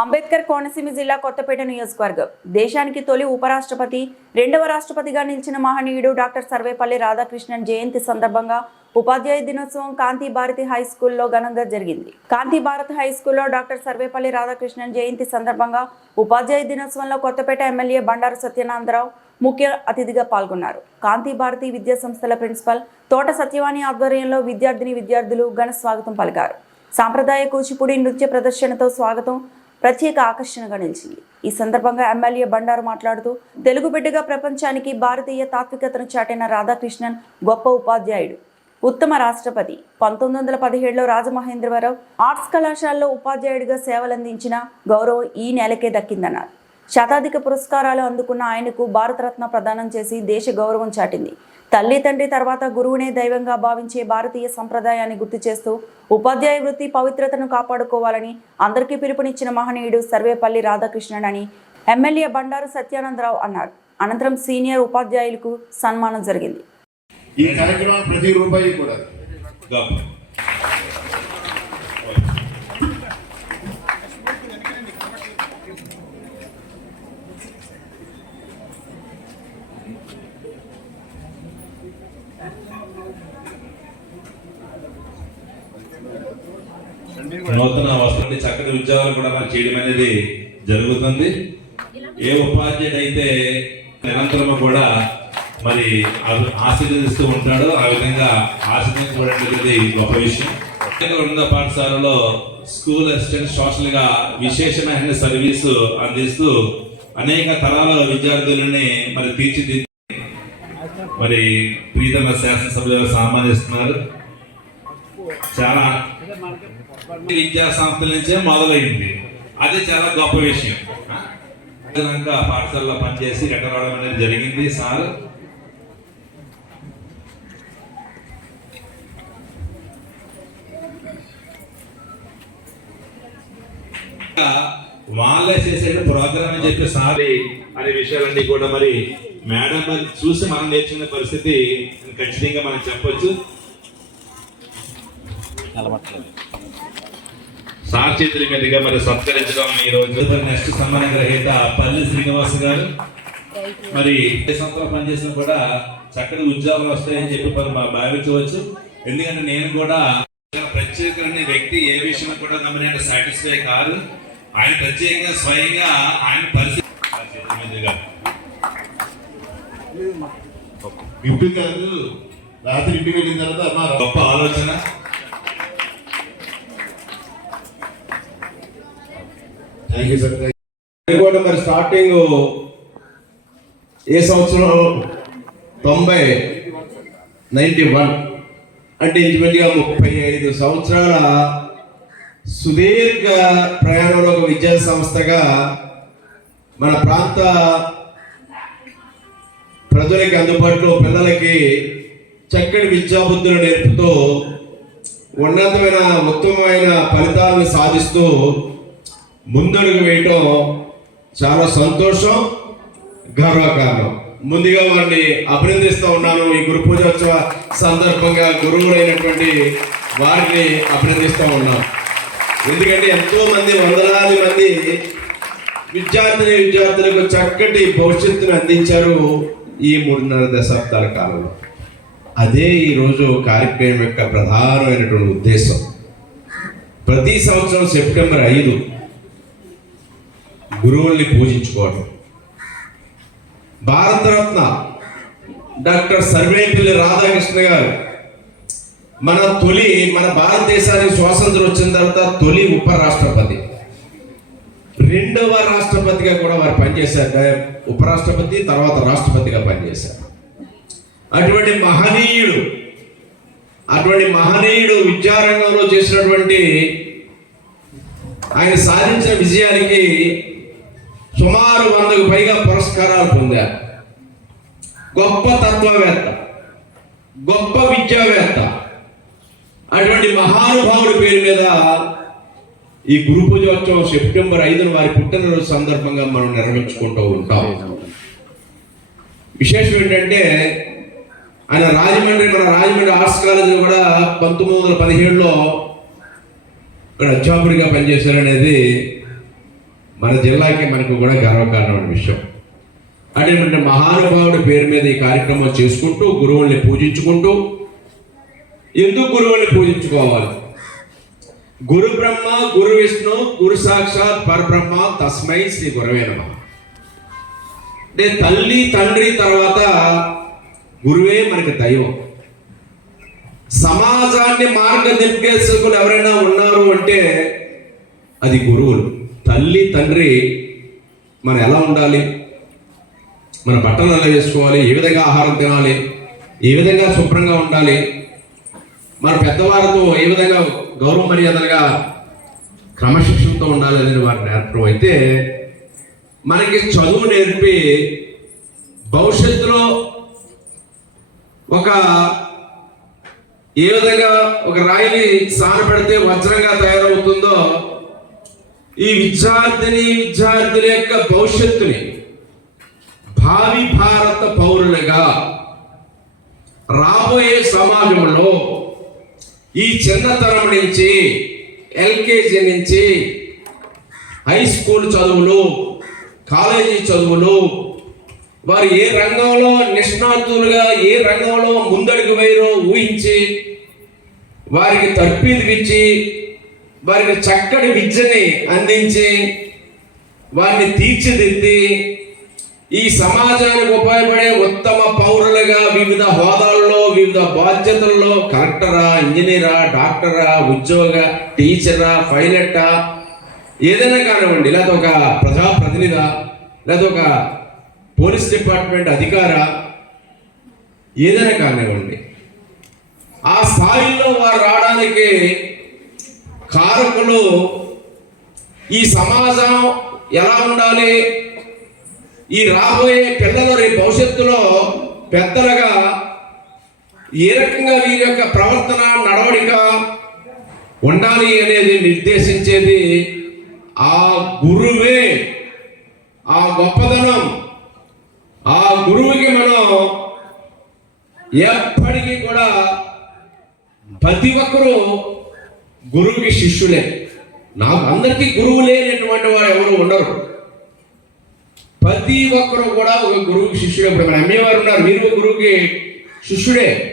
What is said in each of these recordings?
అంబేద్కర్ కోనసీమ జిల్లా కొత్తపేట నియోజకవర్గం. దేశానికి తొలి ఉపరాష్ట్రపతి రెండవ రాష్ట్రపతిగా నిలిచిన మహనీయుడు డాక్టర్ సర్వేపల్లి రాధాకృష్ణన్ జయంతి సందర్భంగా ఉపాధ్యాయ దినోత్సవం కాంతి భారతి హై స్కూల్లో ఘనంగా జరిగింది. కాంతి భారత్ హై స్కూల్లో డాక్టర్ సర్వేపల్లి రాధాకృష్ణన్ జయంతి సందర్భంగా ఉపాధ్యాయ దినోత్సవంలో కొత్తపేట ఎమ్మెల్యే బండారు సత్యనారాయణరావు ముఖ్య అతిథిగా పాల్గొన్నారు. కాంతి భారతి విద్యా సంస్థల ప్రిన్సిపల్ తోట సత్యవాణి ఆధ్వర్యంలో విద్యార్థిని విద్యార్థులు ఘన స్వాగతం పలికారు. సాంప్రదాయ కూచిపూడి నృత్య ప్రదర్శనతో స్వాగతం ప్రత్యేక ఆకర్షణగా నిలిచింది ఈ సందర్భంగా ఎమ్మెల్యే బండారు మాట్లాడుతూ తెలుగు బిడ్డగా ప్రపంచానికి భారతీయ తాత్వికతను చాటిన రాధాకృష్ణన్ గొప్ప ఉపాధ్యాయుడు. ఉత్తమ రాష్ట్రపతి. పంతొమ్మిది వందల పదిహేడులో రాజమహేంద్రవరావు ఆర్ట్స్ కళాశాలలో ఉపాధ్యాయుడిగా సేవలందించిన గౌరవం ఈ నెలకే దక్కిందన్నారు. శతాధిక పురస్కారాలు అందుకున్న ఆయనకు భారతరత్న ప్రదానం చేసి దేశ గౌరవం చాటింది. తల్లి తండ్రి తర్వాత గురువునే దైవంగా భావించే భారతీయ సంప్రదాయాన్ని గుర్తు చేస్తూ ఉపాధ్యాయ వృత్తి పవిత్రతను కాపాడుకోవాలని అందరికీ పిలుపునిచ్చిన మహనీయుడు సర్వేపల్లి రాధాకృష్ణన్ అని ఎమ్మెల్యే బండారు సత్యానందరావు అన్నారు. అనంతరం సీనియర్ ఉపాధ్యాయులకు సన్మానం జరిగింది. ఈ కార్యక్రమం ప్రతి రూపాయి కూడా. నూతన వస్తుంది చక్కటి ఉద్యోగాలు కూడా మరి చేయడం అనేది జరుగుతుంది. ఏ ఉపాధ్యాయుడు అయితే నిరంతరము కూడా మరి ఆశీర్వదిస్తూ ఉంటాడో ఆ విధంగా ఆశీర్వదించబడేది గొప్ప విషయం. ఉన్నత పాఠశాలలో స్కూల్ అసిస్టెంట్ సోషల్గా విశేషమైన సర్వీసు అందిస్తూ అనేక తరాల విద్యార్థులని మరి తీర్చిదిద్ది మరి ప్రీతమ శాసనసభ్యులు సన్మానిస్తున్నారు చాలా విద్యా సంస్థల నుంచే మొదలైంది. అది చాలా గొప్ప విషయం. విధంగా పాఠశాలలో పనిచేసి రిటైర్ అనేది జరిగింది సార్. ఇంకా వాళ్ళే చేసే ప్రోగ్రామ్ అని చెప్పి సారి. అనే విషయాలన్నీ కూడా మరి మేడం చూసి మనం నేర్చుకునే పరిస్థితి ఖచ్చితంగా మనం చెప్పొచ్చు. సార్ చేతుల మీదుగా మరి సత్కరించడం ఈ రోజు. నెక్స్ట్ సన్మాన గ్రహీత పల్లి శ్రీనివాస్ గారు. మరి ఏ సంస్థలో పనిచేసినా కూడా చక్కటి ఉద్యోగాలు వస్తాయని చెప్పి భావించవచ్చు. ఎందుకంటే నేను కూడా ప్రత్యేకమైన వ్యక్తి ఏ విషయంలో కూడా నమ్మిన సాటిస్ఫై కాదు. ఆయన ప్రత్యేకంగా స్వయంగా ఆయన పరిస్థితి. గిఫ్ట్ కాదు రాత్రి ఇంటికి వెళ్ళిన తర్వాత గొప్ప ఆలోచన. థ్యాంక్ యూ సార్ కూడా మరి స్టార్టింగ్ ఏ సంవత్సరం తొంభై నైంటీ వన్. అంటే ఇంచుమించుగా ముప్పై ఐదు సంవత్సరాల సుదీర్ఘ ప్రయాణంలో ఒక విద్యా సంస్థగా మన ప్రాంత ప్రజలకి అందుబాటులో పిల్లలకి చక్కటి విద్యాబుద్ధులు నేర్పుతూ ఉన్నతమైన ఉత్తమమైన ఫలితాలను సాధిస్తూ ముందడుగు వేయటం చాలా సంతోషం గర్వకారణం. ముందుగా వారిని అభినందిస్తూ ఉన్నాను. ఈ గురు పూజోత్సవ సందర్భంగా గురువులైనటువంటి వారిని అభినందిస్తూ ఉన్నాం ఎందుకంటే ఎంతో మంది వందలాది మంది విద్యార్థిని విద్యార్థులకు చక్కటి భవిష్యత్తును అందించారు ఈ మూడున్నర దశాబ్దాల కాలంలో. అదే ఈరోజు కార్యక్రమం యొక్క ప్రధానమైనటువంటి ఉద్దేశం. ప్రతి సంవత్సరం సెప్టెంబర్ ఐదు గురువుల్ని పూజించుకోవడం భారతరత్న డాక్టర్ సర్వేపల్లి రాధాకృష్ణ గారు మన తొలి మన భారతదేశానికి స్వాతంత్రం వచ్చిన తర్వాత తొలి ఉపరాష్ట్రపతి. రెండవ రాష్ట్రపతిగా కూడా వారు పనిచేశారు. ఉపరాష్ట్రపతి తర్వాత రాష్ట్రపతిగా పనిచేశారు. అటువంటి మహనీయుడు అటువంటి మహనీయుడు విద్యారంగంలో చేసినటువంటి ఆయన సాధించిన విజయానికి సుమారు వందకు పైగా పురస్కారాలు పొందారు. గొప్ప తత్వవేత్త గొప్ప విద్యావేత్త. అటువంటి మహానుభావుడి పేరు మీద ఈ గురు పూజోత్సవం సెప్టెంబర్ ఐదున వారి పుట్టినరోజు సందర్భంగా మనం నిర్వహించుకుంటూ ఉంటాం. విశేషం ఏంటంటే ఆయన రాజమండ్రి మన రాజమండ్రి ఆర్ట్స్ కాలేజీలో కూడా పంతొమ్మిది వందల పదిహేడులో ఇక్కడ అధ్యాపకుడిగా పనిచేశారనేది మన జిల్లాకి మనకు కూడా గర్వకారణమైన విషయం. అటువంటి మహానుభావుడి పేరు మీద ఈ కార్యక్రమం చేసుకుంటూ గురువుల్ని పూజించుకుంటూ ఎందుకు గురువుల్ని పూజించుకోవాలి? గురు బ్రహ్మ గురు విష్ణు గురు సాక్షాత్ పరబ్రహ్మ తస్మై శ్రీ గురవే నమ. అంటే తల్లి తండ్రి తర్వాత గురువే మనకి దైవం. సమాజాన్ని మార్గనిర్దేశకులు ఎవరైనా ఉన్నారు అంటే అది గురువులు. తల్లి తండ్రి మనం ఎలా ఉండాలి? మన బట్టలు ఎలా వేసుకోవాలి? ఏ విధంగా ఆహారం తినాలి? ఏ విధంగా శుభ్రంగా ఉండాలి? మన పెద్దవారితో ఏ విధంగా గౌరవ మర్యాదలుగా క్రమశిక్షణతో ఉండాలి అనేది వారు నేర్పడం అయితే మనకి చదువు నేర్పి భవిష్యత్తులో ఒక ఏ విధంగా ఒక రాయిని సానపెడితే వజ్రంగా తయారవుతుందో ఈ విద్యార్థిని విద్యార్థుల యొక్క భవిష్యత్తుని భావి భారత పౌరులుగా రాబోయే సమాజంలో ఈ చిన్నతనం నుంచి ఎల్కేజీ నుంచి హై స్కూల్ చదువులు కాలేజీ చదువులు వారు ఏ రంగంలో నిష్ణాతులుగా ఏ రంగంలో ముందడుగు వేయరో ఊహించి వారికి తర్పీదు ఇచ్చి వారికి చక్కటి విద్యని అందించి వారిని తీర్చిదిద్ది ఈ సమాజానికి ఉపయోగపడే ఉత్తమ పౌరులుగా వివిధ హోదాల్లో వివిధ బాధ్యతల్లో కలెక్టరా ఇంజనీరా డాక్టరా ఉద్యోగ టీచరా పైలట్టా ఏదైనా కానివ్వండి లేదా ఒక ప్రజాప్రతినిధా లేదా ఒక పోలీస్ డిపార్ట్మెంట్ అధికార ఏదైనా కానివ్వండి. ఆ స్థాయిలో వారు రావడానికి కారకులు ఈ సమాజం ఎలా ఉండాలి? ఈ రాబోయే పిల్లలు రేపు భవిష్యత్తులో పెద్దలుగా ఏ రకంగా వీరి యొక్క ప్రవర్తన నడవడిక ఉండాలి అనేది నిర్దేశించేది ఆ గురువే. ఆ గొప్పదనం ఆ గురువుకి మనం ఎప్పటికీ కూడా ప్రతి ఒక్కరూ గురువుకి శిష్యులే. నాకు అందరికీ గురువు లేనటువంటి వారు ఎవరు ఉండరు. ప్రతి ఒక్కరు కూడా ఒక గురువుకి శిష్యుడే. ఇప్పుడు మన అమ్మేవారు ఉన్నారు. మీరు గురువుకి శిష్యుడే.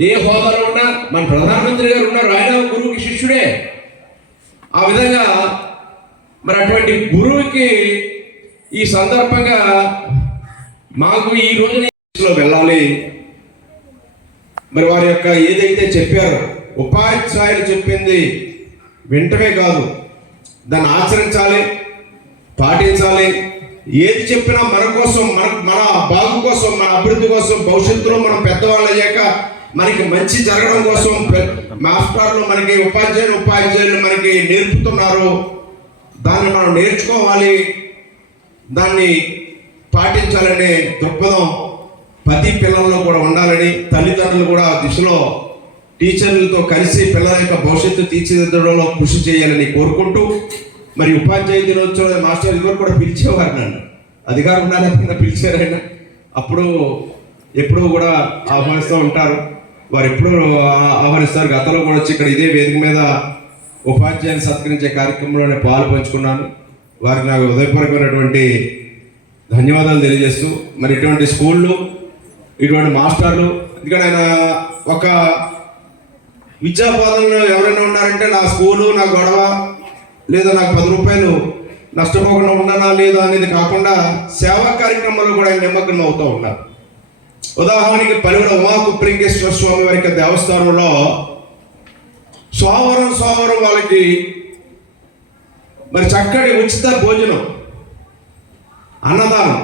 ఏ హోదాలో ఉన్నా మన ప్రధానమంత్రి గారు ఉన్నారు. ఆయన గురువుకి శిష్యుడే. ఆ విధంగా మరి అటువంటి గురువుకి ఈ సందర్భంగా మాకు ఈ రోజున వెళ్ళాలి. మరి వారి యొక్క ఏదైతే చెప్పారో ఉపాధ్యాయులు చెప్పింది వింటమే కాదు. దాన్ని ఆచరించాలి పాటించాలి. ఏది చెప్పినా మన కోసం మన మన బాగు కోసం మన అభివృద్ధి కోసం భవిష్యత్తులో మనం పెద్దవాళ్ళు అయ్యాక మనకి మంచి జరగడం కోసం మాస్టర్లు మనకి ఉపాధ్యాయులు ఉపాధ్యాయులు మనకి నేర్పుతున్నారు. దాన్ని మనం నేర్చుకోవాలి. దాన్ని పాటించాలనే దృక్పథం ప్రతి పిల్లల్లో కూడా ఉండాలని తల్లిదండ్రులు కూడా దిశలో టీచర్లతో కలిసి పిల్లల యొక్క భవిష్యత్తు తీర్చిదిద్దడంలో కృషి చేయాలని కోరుకుంటూ మరి ఉపాధ్యాయ దినోత్సవం మాస్టర్ ఇదివరకు కూడా పిలిచేవారు నన్ను. అధికారం ఉండాలి కింద పిలిచారు ఆయన. అప్పుడు ఎప్పుడూ కూడా ఆహ్వానిస్తూ ఉంటారు. వారు ఎప్పుడూ ఆహ్వానిస్తారు. గతంలో కూడా వచ్చి ఇక్కడ ఇదే వేదిక మీద ఉపాధ్యాయులు సత్కరించే కార్యక్రమంలో నేను పాలు పంచుకున్నాను. వారికి నాకు హృదయపూర్వకమైనటువంటి ధన్యవాదాలు తెలియజేస్తూ మరి ఇటువంటి స్కూళ్ళు ఇటువంటి మాస్టర్లు ఎందుకంటే ఆయన ఒక విద్యాపాదంలో ఎవరైనా ఉన్నారంటే నా స్కూలు నా గొడవ లేదా నాకు పది రూపాయలు నష్టపోకుండా ఉన్నానా లేదా అనేది కాకుండా సేవా కార్యక్రమాల్లో కూడా ఆయన నిమగ్నం అవుతూ ఉన్నారు. ఉదాహరణకి పలువురు ఉమా కుప్లింగేశ్వర స్వామి వారి యొక్క దేవస్థానంలో సోమవారం సోమవారం వాళ్ళకి మరి చక్కటి ఉచిత భోజనం అన్నదానం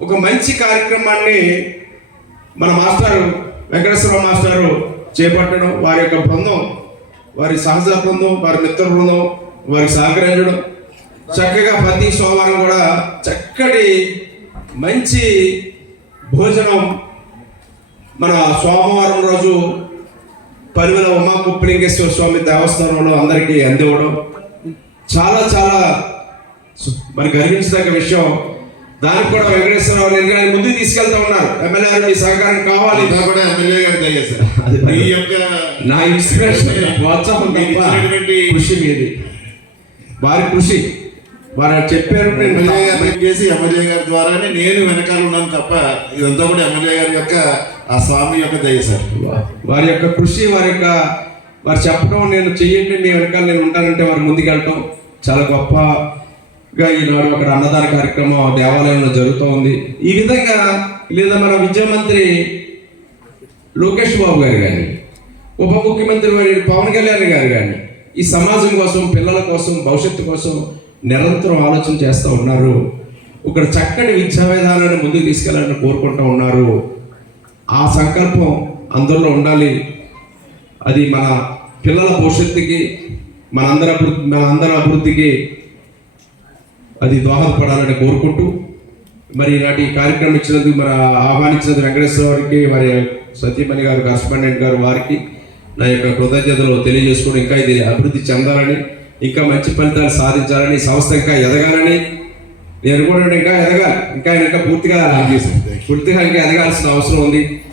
ఒక మంచి కార్యక్రమాన్ని మన మాస్టారు వెంకటేశ్వర మాస్టారు చేపట్టడం వారి యొక్క బృందం వారి సహజ బృందం వారి మిత్ర బృందం వారికి సహకరించడం. చక్కగా ప్రతి సోమవారం కూడా చక్కటి మంచి భోజనం మన సోమవారం రోజు పరిమళ ఉమా కుప్పలింగేశ్వర స్వామి దేవస్థానంలో అందరికీ అందివ్వడం. చాలా చాలా సు- మరి గర్వించదగ్గ విషయం దానికి కూడా వెంకటేశ్వరరావు గారు ఎందుకంటే ముందుకు తీసుకెళ్తా ఉన్నారు. ఎమ్మెల్యే గారు మీ సహకారం కావాలి. కూడా ఎమ్మెల్యే గారు మీ యొక్క నా ఇన్స్పిరేషన్ ప్రోత్సాహం కృషి మీది. వారి కృషి. వారు చెప్పారు నేను ఎమ్మెల్యే గారు చేసి ఎమ్మెల్యే గారి ద్వారానే నేను వెనకాల ఉన్నాను తప్ప ఇదంతా కూడా ఎమ్మెల్యే గారి యొక్క ఆ స్వామి యొక్క దయ సార్. వారి యొక్క కృషి వారి యొక్క వారు చెప్పడం నేను చెయ్యండి మీ వెనకాల నేను ఉంటానంటే వారు ముందుకెళ్ళటం చాలా గొప్పగా ఈనాడు అక్కడ అన్నదాన కార్యక్రమం దేవాలయంలో జరుగుతూ ఉంది. ఈ విధంగా లేదా మన విద్యా మంత్రి లోకేష్ బాబు గారు కానీ ఉప ముఖ్యమంత్రి వారి పవన్ కళ్యాణ్ గారు కానీ ఈ సమాజం కోసం పిల్లల కోసం భవిష్యత్తు కోసం నిరంతరం ఆలోచన చేస్తూ ఉన్నారు. ఇక్కడ చక్కటి విద్యా విధానాన్ని ముందుకు తీసుకెళ్ళాలని కోరుకుంటూ ఉన్నారు. ఆ సంకల్పం అందరిలో ఉండాలి. అది మన పిల్లల భవిష్యత్తుకి మనందరి అభివృద్ధి మనందరి అభివృద్ధికి అది దోహదపడాలని కోరుకుంటూ మరి ఈ కార్యక్రమం ఇచ్చినందుకు మరి ఆహ్వానించినందుకు వెంకటేశ్వర వారికి వారి సత్యమణి గారు కరస్పాండెంట్ గారు వారికి నా యొక్క కృతజ్ఞతలు తెలియజేసుకుని ఇంకా ఇది అభివృద్ధి చెందాలని ఇంకా మంచి ఫలితాలు సాధించాలని సంస్థ ఇంకా ఎదగాలని నేను కూడా ఇంకా ఎదగాలి. ఇంకా ఇంకా పూర్తిగా పూర్తిగా ఇంకా ఎదగాల్సిన అవసరం ఉంది.